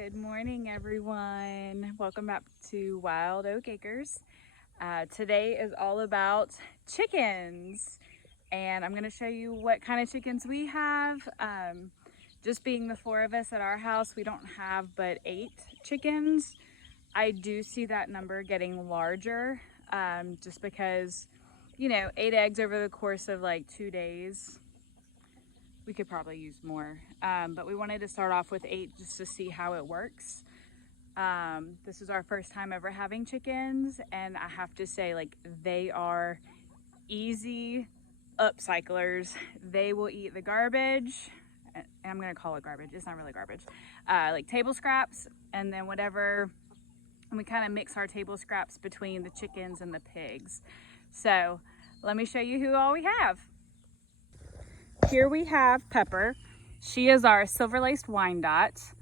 Good morning, everyone. Welcome back to Wild Oak Acres. Today is all about chickens, and I'm going to show you what kind of chickens we have. Just being the four of us at our house, we don't have but 8 chickens. I do see that number getting larger, just because, 8 eggs over the course of like 2 days. We could probably use more, but we wanted to start off with 8 just to see how it works. This is our first time ever having chickens, and I have to say, like, they are easy upcyclers. They will eat the garbage, and I'm gonna call it garbage, it's not really garbage, like table scraps, and then whatever, and we kind of mix our table scraps between the chickens and the pigs. So let me show you who all we have. Here we have Pepper. She is our silver-laced Wyndotte.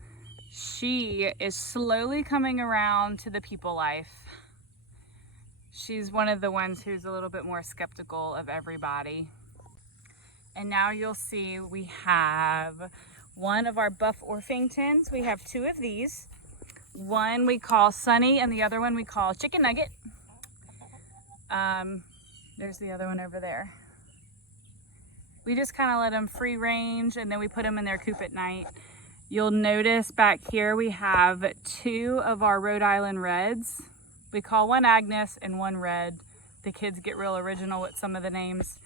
She is slowly coming around to the people life. She's one of the ones who's a little bit more skeptical of everybody. And now you'll see we have one of our Buff Orphingtons. We have 2 of these. One we call Sunny and the other one we call Chicken Nugget. There's the other one over there. We just kind of let them free range, and then we put them in their coop at night. You'll notice back here we have 2 of our Rhode Island Reds. We call one Agnes and one Red. The kids get real original with some of the names.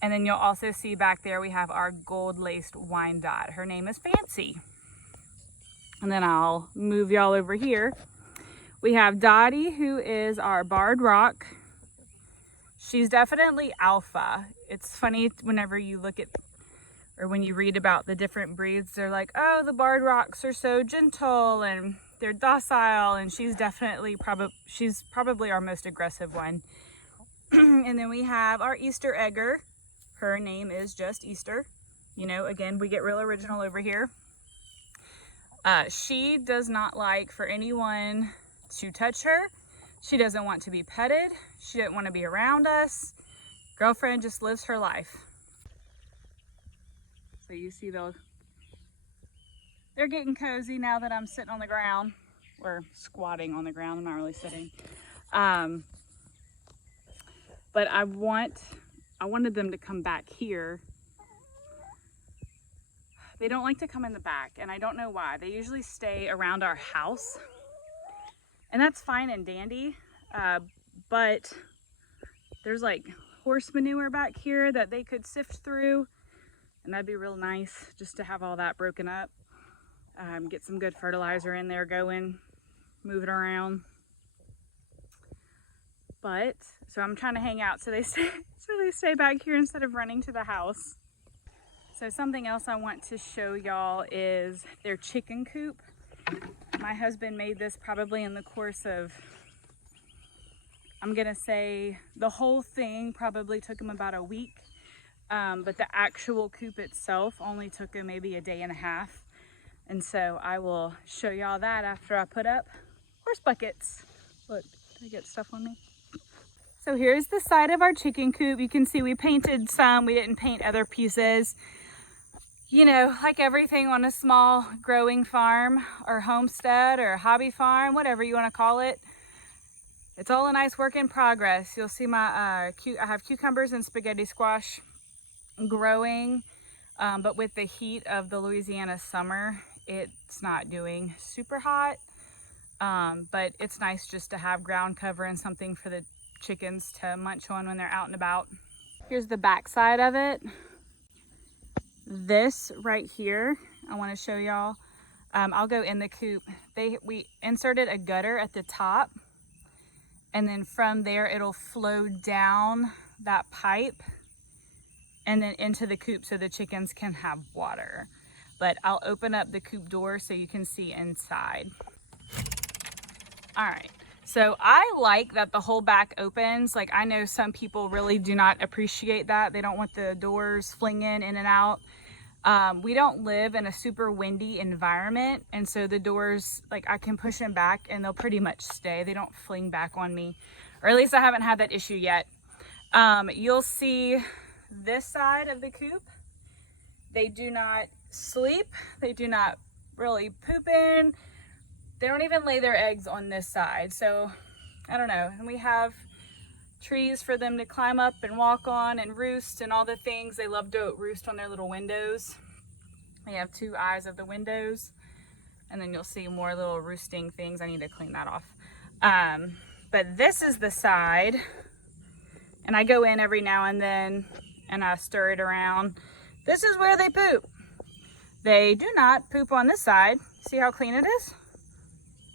And then you'll also see back there we have our gold-laced Wyndotte. Her name is Fancy. And then I'll move y'all over here. We have Dottie, who is our Barred Rock. She's definitely alpha. It's funny whenever you look at, or when you read about the different breeds, they're like, oh, the Barred Rocks are so gentle and they're docile, and she's definitely she's probably our most aggressive one. And then we have our Easter Egger. Her name is just Easter. Again, we get real original over here. She does not like for anyone to touch her. She doesn't want to be petted. She doesn't want to be around us. Girlfriend just lives her life. So you see they're getting cozy now that I'm sitting on the ground, or squatting on the ground. I'm not really sitting. But I wanted them to come back here. They don't like to come in the back, and I don't know why. They usually stay around our house, and that's fine and dandy. But there's like horse manure back here that they could sift through, and that'd be real nice just to have all that broken up. Get some good fertilizer in there going, move it around. But so I'm trying to hang out so they stay back here instead of running to the house. So something else I want to show y'all is their chicken coop. My husband made this probably in the course of, I'm gonna say the whole thing probably took him about a week, but the actual coop itself only took him maybe a day and a half. And so I will show y'all that after I put up horse buckets. Look, did I get stuff on me? So here's the side of our chicken coop. You can see we painted some, we didn't paint other pieces. Like everything on a small growing farm or homestead or hobby farm, whatever you want to call it. It's all a nice work in progress. You'll see my, I have cucumbers and spaghetti squash growing, but with the heat of the Louisiana summer, it's not doing super hot, but it's nice just to have ground cover and something for the chickens to munch on when they're out and about. Here's the back side of it. This right here, I want to show y'all. I'll go in the coop. We inserted a gutter at the top, and then from there it'll flow down that pipe and then into the coop so the chickens can have water. But I'll open up the coop door so you can see inside. All right, so I like that the whole back opens. Like, I know some people really do not appreciate that. They don't want the doors flinging in and out. We don't live in a super windy environment, and so the doors, like, I can push them back and they'll pretty much stay. They don't fling back on me, or at least I haven't had that issue yet. You'll see this side of the coop. They do not sleep. They do not really poop in they don't even lay their eggs on this side. So I don't know. And we have trees for them to climb up and walk on and roost and all the things. They love to roost on their little windows. They have 2 eyes of the windows, and then you'll see more little roosting things. I need to clean that off. But this is the side, and I go in every now and then and I stir it around. This is where they poop. They do not poop on this side. See how clean it is?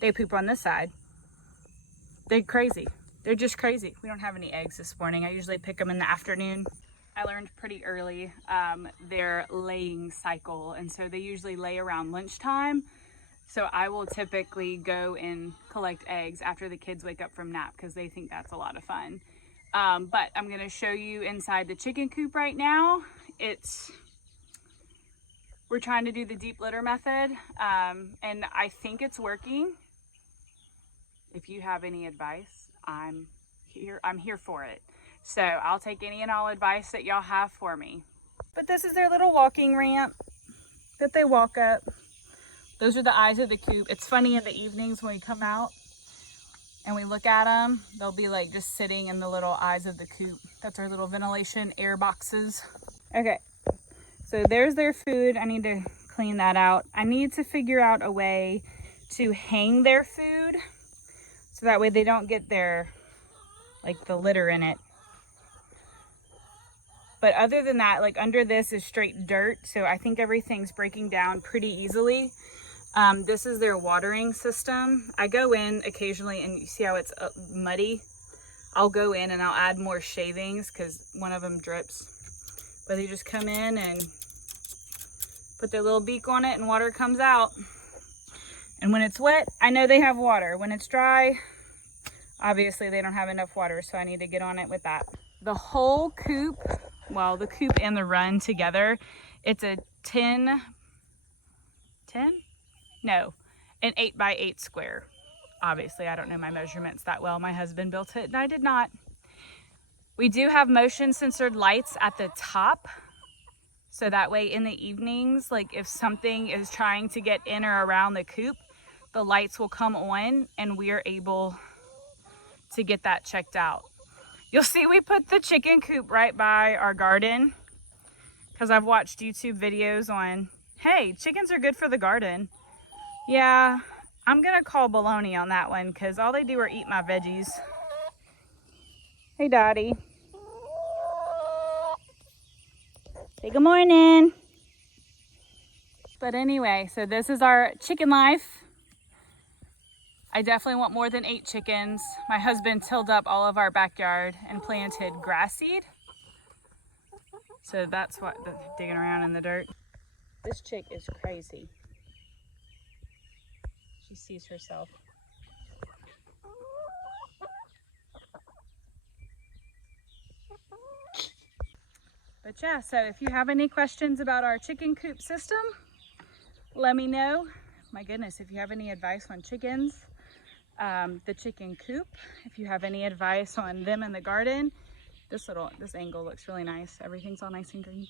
They poop on this side. They're crazy. They're just crazy. We don't have any eggs this morning. I usually pick them in the afternoon. I learned pretty early their laying cycle, and so they usually lay around lunchtime. So I will typically go and collect eggs after the kids wake up from nap because they think that's a lot of fun. But I'm gonna show you inside the chicken coop right now. We're trying to do the deep litter method, and I think it's working. If you have any advice, I'm here for it. So I'll take any and all advice that y'all have for me. But this is their little walking ramp that they walk up. Those are the eyes of the coop. It's funny in the evenings when we come out and we look at them, they'll be like just sitting in the little eyes of the coop. That's our little ventilation air boxes. Okay, so there's their food. I need to clean that out. I need to figure out a way to hang their food so that way they don't get their, like, the litter in it. But other than that, like, under this is straight dirt, so I think everything's breaking down pretty easily. This is their watering system. I go in occasionally and you see how it's muddy. I'll go in and I'll add more shavings because one of them drips. But they just come in and put their little beak on it and water comes out. And when it's wet, I know they have water. When it's dry, obviously they don't have enough water, so I need to get on it with that. The whole coop, well, the coop and the run together, it's a an 8x8 square. Obviously, I don't know my measurements that well. My husband built it and I did not. We do have motion sensored lights at the top. So that way in the evenings, like if something is trying to get in or around the coop, the lights will come on and we are able to get that checked out. You'll see we put the chicken coop right by our garden because I've watched YouTube videos on, hey, chickens are good for the garden. Yeah, I'm gonna call baloney on that one because all they do are eat my veggies. Hey, Dottie. Say good morning. But anyway, so this is our chicken life. I definitely want more than 8 chickens. My husband tilled up all of our backyard and planted grass seed. So that's what, digging around in the dirt. This chick is crazy. She sees herself. But yeah, so if you have any questions about our chicken coop system, let me know. My goodness, if you have any advice on chickens, the chicken coop, if you have any advice on them in the garden, this angle looks really nice. Everything's all nice and green.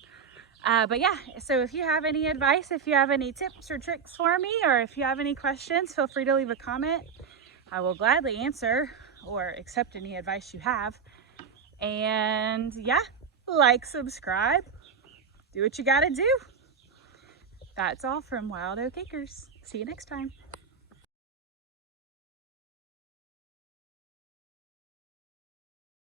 But yeah, so if you have any advice, if you have any tips or tricks for me, or if you have any questions, feel free to leave a comment. I will gladly answer or accept any advice you have. And yeah, like, subscribe, do what you gotta do. That's all from Wild Oak Acres. See you next time.